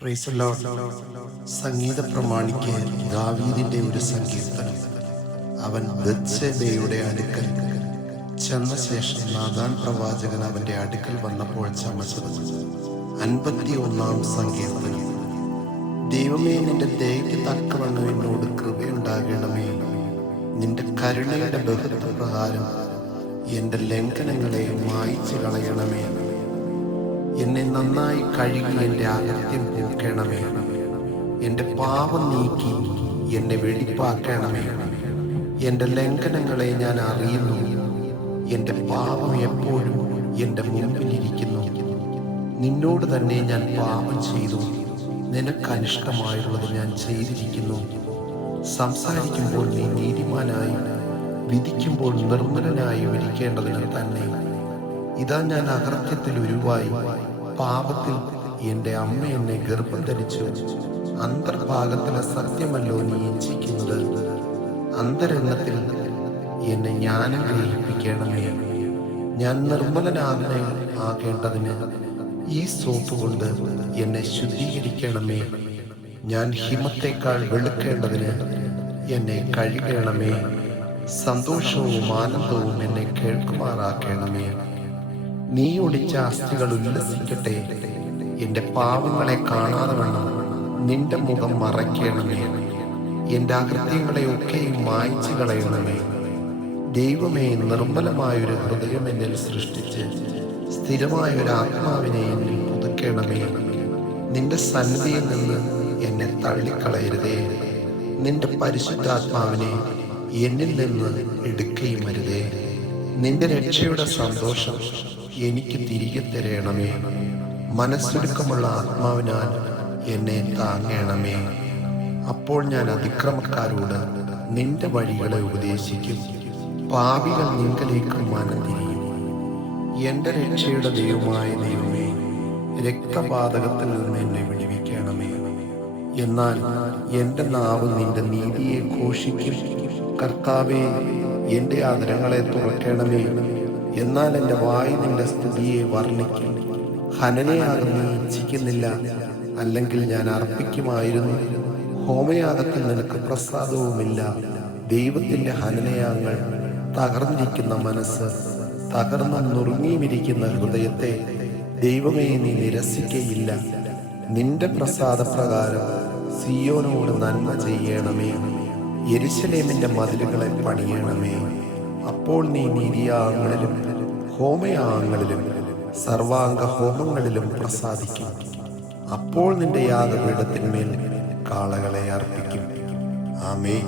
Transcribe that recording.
Price the Lord. സംഗീത പ്രമാണിക്ക് ദാവീദിന്റെ ഒരു സങ്കീർത്തനം. അവൻ ബത്ശേബയുടെ അടുക്കൽ ചെന്ന ശേഷം നാഥാൻ പ്രവാചകൻ അവന്റെ അടുക്കൽ വന്നപ്പോൾ ചമച്ചത്. 51-ാം സങ്കീർത്തനം. ദൈവമേ, നിന്റെ ദയയ്ക്ക് തക്കവണ്ണം എന്നോട് കൃപയുണ്ടാകണമേ. നിന്റെ കരുണയുടെ ബഹുത്വ പ്രകാരം എൻ്റെ ലംഘനങ്ങളെ മായ്ച്ചു കളയണമേ. എന്നെ നന്നായി കഴുകി എൻ്റെ അകത്യം പോക്കണമേ. എൻ്റെ പാപം നീക്കി എന്നെ വെടിപ്പാക്കണമേ. എൻ്റെ ലംഘനങ്ങളെ ഞാൻ അറിയുന്നു. എൻ്റെ പാപം എപ്പോഴും എൻ്റെ മുമ്പിലിരിക്കുന്നു. നിന്നോട് തന്നെ ഞാൻ പാപം ചെയ്തു. നിനക്കനിഷ്ടമായുള്ളത് ഞാൻ ചെയ്തിരിക്കുന്നു. സംസാരിക്കുമ്പോൾ നീ നീതിമാനായും വിധിക്കുമ്പോൾ നിർമ്മലനായും ഇരിക്കേണ്ടതിന് തന്നെ. ഇതാ, ഞാൻ അകൃത്യത്തിൽ ഉരുവായി. പാപത്തിൽ എൻ്റെ അമ്മ എന്നെ ഗർഭം ധരിച്ചു. അന്തർഭാഗത്തിലെ സത്യമല്ലോ നീ ഇച്ഛിക്കുന്നത്. അന്തരംഗത്തിൽ എന്നെ ജ്ഞാനം ഗ്രഹിപ്പിക്കണമേ. ഞാൻ നിർമ്മലനാകേണ്ടതിന് ഈ സോപ്പ് കൊണ്ട് എന്നെ ശുദ്ധീകരിക്കണമേ. ഞാൻ ഹിമത്തേക്കാൾ വെളുക്കേണ്ടതിന് എന്നെ കഴുകണമേ. സന്തോഷവും ആനന്ദവും എന്നെ കേൾക്കുമാറാക്കണമേ. നീ ഒടിച്ച അസ്ഥികൾ ഉല്ലസിക്കട്ടെ. എൻ്റെ പാവങ്ങളെ കാണാതെ വണ്ണം നിന്റെ മുഖം മറയ്ക്കണമേ. എൻ്റെ അകൃത്യങ്ങളെ ഒക്കെയും മായ്ച്ചു കളയണമേ. ദൈവമേ, നിർമ്മലമായൊരു ഹൃദയം എന്നിൽ സൃഷ്ടിച്ച് സ്ഥിരമായൊരു ആത്മാവിനെ എന്നിൽ പുതുക്കണമേ. നിന്റെ സന്നിധിയിൽ നിന്ന് എന്നെ തള്ളിക്കളയരുതേ. നിന്റെ പരിശുദ്ധാത്മാവിനെ എന്നിൽ നിന്ന് എടുക്കുകയും അരുതേ. നിന്റെ രക്ഷയുടെ സന്തോഷം എനിക്ക് തിരികെ തരണമേ. മനസ്സൊരുക്കമുള്ള ആത്മാവിനാൽ എന്നെ താങ്ങണമേ. അപ്പോൾ ഞാൻ അതിക്രമക്കാരോട് നിന്റെ വഴികളെ ഉപദേശിക്കും. പാപികൾ നിങ്കലേക്ക് മനം തിരിയും. എൻ്റെ രക്ഷയുടെ ദൈവമായ ദൈവമേ, രക്തപാതകത്തിൽ നിന്ന് എന്നെ വിടുവിക്കണമേ. എന്നാൽ എൻ്റെ നാവ് നിന്റെ നീതിയെ ഘോഷിക്കും. കർത്താവേ, എൻ്റെ ആദരങ്ങളെ തുറക്കണമേ. എന്നാൽ എൻ്റെ വായ് നിന്റെ സ്തുതിയെ വർണ്ണിക്കും. ഹനനയാഗം നീ ഇച്ഛിക്കുന്നില്ല, അല്ലെങ്കിൽ ഞാൻ അർപ്പിക്കുമായിരുന്നു. ഹോമയാഗത്തിൽ നിനക്ക് പ്രസാദവുമില്ല. ദൈവത്തിൻ്റെ ഹനനയാഗങ്ങൾ തകർന്നിരിക്കുന്ന മനസ്സ്, തകർന്നു നുറുങ്ങിയുമിരിക്കുന്ന ഹൃദയത്തെ ദൈവമേ നീ നിരസിക്കയില്ല. നിന്റെ പ്രസാദപ്രകാരം സിയോനോട് നന്മ ചെയ്യണമേ. യെരൂശലേമിന്റെ മതിലുകളെ പണിയണമേ. അപ്പോൾ നീ നീതിയാഗങ്ങളിലും ഹോമയാഗങ്ങളിലും സർവാംഗ ഹോമങ്ങളിലും പ്രസാദിക്കും. അപ്പോൾ നിന്റെ യാഗപീഠത്തിന്മേൽ കാളകളെ അർപ്പിക്കും. ആമേൻ.